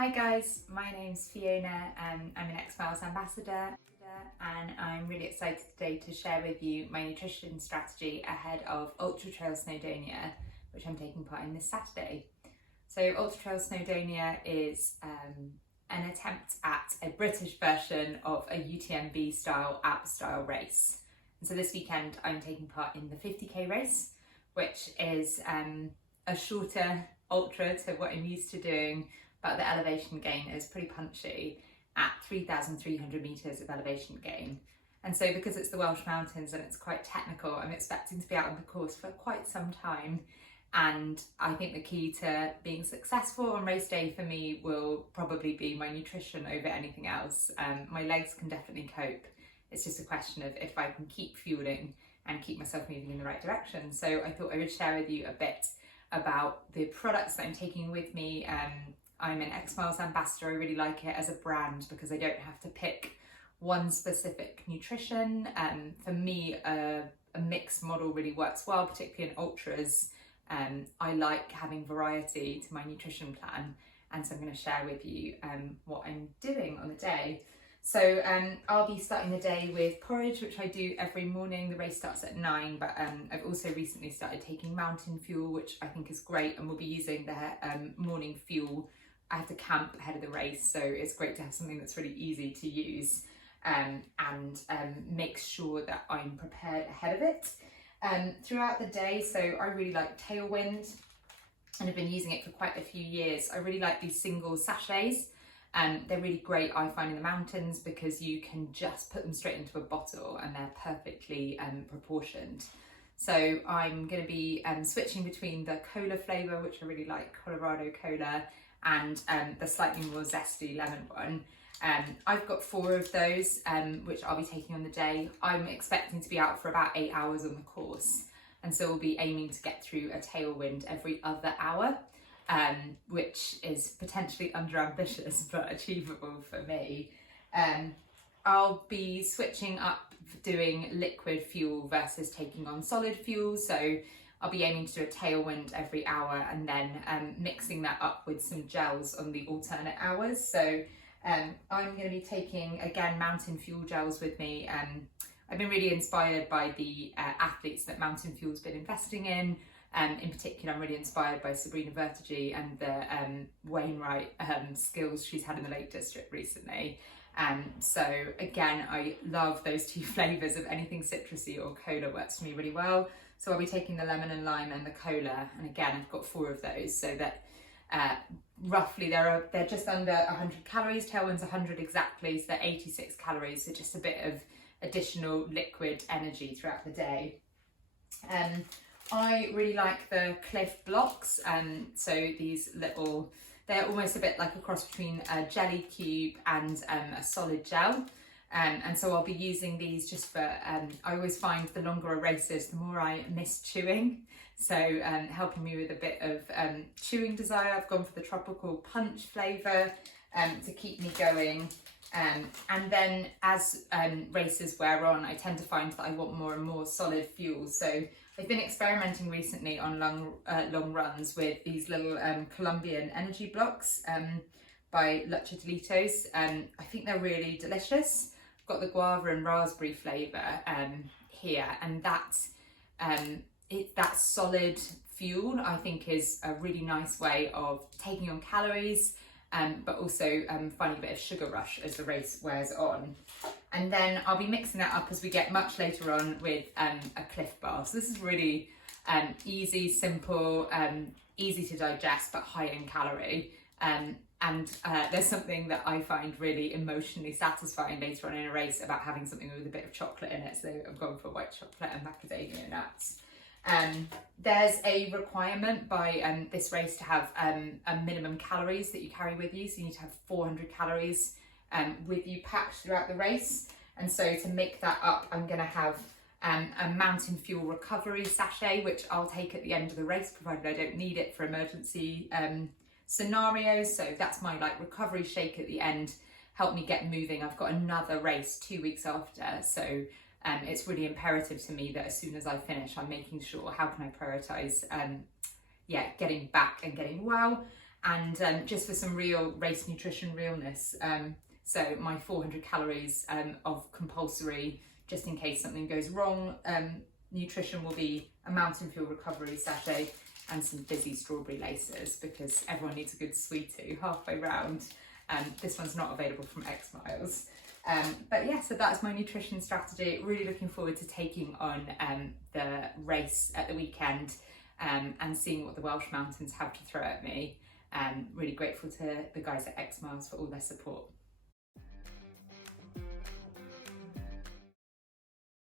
Hi guys, my name's Fiona and I'm an XMiles ambassador, and I'm really excited today to share with you my nutrition strategy ahead of Ultra-Trail Snowdonia, which I'm taking part in this Saturday. So Ultra-Trail Snowdonia is an attempt at a British version of a UTMB style Alp style race. And so this weekend I'm taking part in the 50k race, which is a shorter ultra to what I'm used to doing, but the elevation gain is pretty punchy at 3,300 metres of elevation gain. And so because it's the Welsh Mountains and it's quite technical, I'm expecting to be out on the course for quite some time. And I think the key to being successful on race day for me will probably be my nutrition over anything else. My legs can definitely cope. It's just a question of if I can keep fueling and keep myself moving in the right direction. So I thought I would share with you a bit about the products that I'm taking with me. I'm an XMiles ambassador. I really like it as a brand because I don't have to pick one specific nutrition. For me, a mixed model really works well, particularly in ultras. I like having variety to my nutrition plan, and so I'm going to share with you what I'm doing on the day. So I'll be starting the day with porridge, which I do every morning. The race starts at 9, but I've also recently started taking mountain fuel, which I think is great, and we'll be using the morning fuel. I have to camp ahead of the race, so it's great to have something that's really easy to use and makes sure that I'm prepared ahead of it. Throughout the day, so I really like Tailwind and I've been using it for quite a few years. I really like these single sachets. They're really great, I find, in the mountains because you can just put them straight into a bottle and they're perfectly proportioned. So I'm going to be switching between the cola flavour, which I really like, Colorado Cola, and the slightly more zesty lemon one. I've got 4 of those, which I'll be taking on the day. I'm expecting to be out for about 8 hours on the course, and so we'll be aiming to get through a Tailwind every other hour, which is potentially under ambitious but achievable for me. I'll be switching up doing liquid fuel versus taking on solid fuel, so I'll be aiming to do a Tailwind every hour and then mixing that up with some gels on the alternate hours. So I'm going to be taking, again, mountain fuel gels with me. I've been really inspired by the athletes that Mountain Fuel's been investing in. In particular, I'm really inspired by Sabrina Vertigee and the Wainwright skills she's had in the Lake District recently. So again, I love those 2 flavours of anything citrusy or cola works for me really well. So I'll be taking the lemon and lime and the cola, and again, I've got 4 of those, so that roughly they're just under 100 calories. Tailwind's 100 exactly, so they're 86 calories, so just a bit of additional liquid energy throughout the day. I really like the Cliff blocks, so these little, they're almost a bit like a cross between a jelly cube and a solid gel. And so I'll be using these just for, I always find the longer a race is, the more I miss chewing. So helping me with a bit of chewing desire. I've gone for the tropical punch flavour to keep me going. And then as races wear on, I tend to find that I want more and more solid fuel. So I've been experimenting recently on long runs with these little Colombian energy blocks by Ultra-Trail. I think they're really delicious. I've got the guava and raspberry flavour here, and that solid fuel I think is a really nice way of taking on calories, but also finding a bit of sugar rush as the race wears on. And then I'll be mixing that up as we get much later on with a Cliff bar. So this is really easy, simple, easy to digest, but high in calorie. And there's something that I find really emotionally satisfying later on in a race about having something with a bit of chocolate in it. So I've gone for white chocolate and macadamia nuts. There's a requirement by this race to have a minimum calories that you carry with you. So you need to have 400 calories with you packed throughout the race. And so to make that up, I'm going to have a mountain fuel recovery sachet, which I'll take at the end of the race, provided I don't need it for emergency scenarios. So that's my recovery shake at the end, help me get moving. I've got another race 2 weeks after, so it's really imperative to me that as soon as I finish, I'm making sure how can I prioritize getting back and getting well. And just for some real race nutrition realness, so my 400 calories of compulsory, just in case something goes wrong, nutrition will be a Mountain Fuel recovery sachet and some fizzy strawberry laces, because everyone needs a good sweetie halfway round. This one's not available from XMiles. But yeah, so that's my nutrition strategy. Really looking forward to taking on the race at the weekend and seeing what the Welsh Mountains have to throw at me. Really grateful to the guys at XMiles for all their support.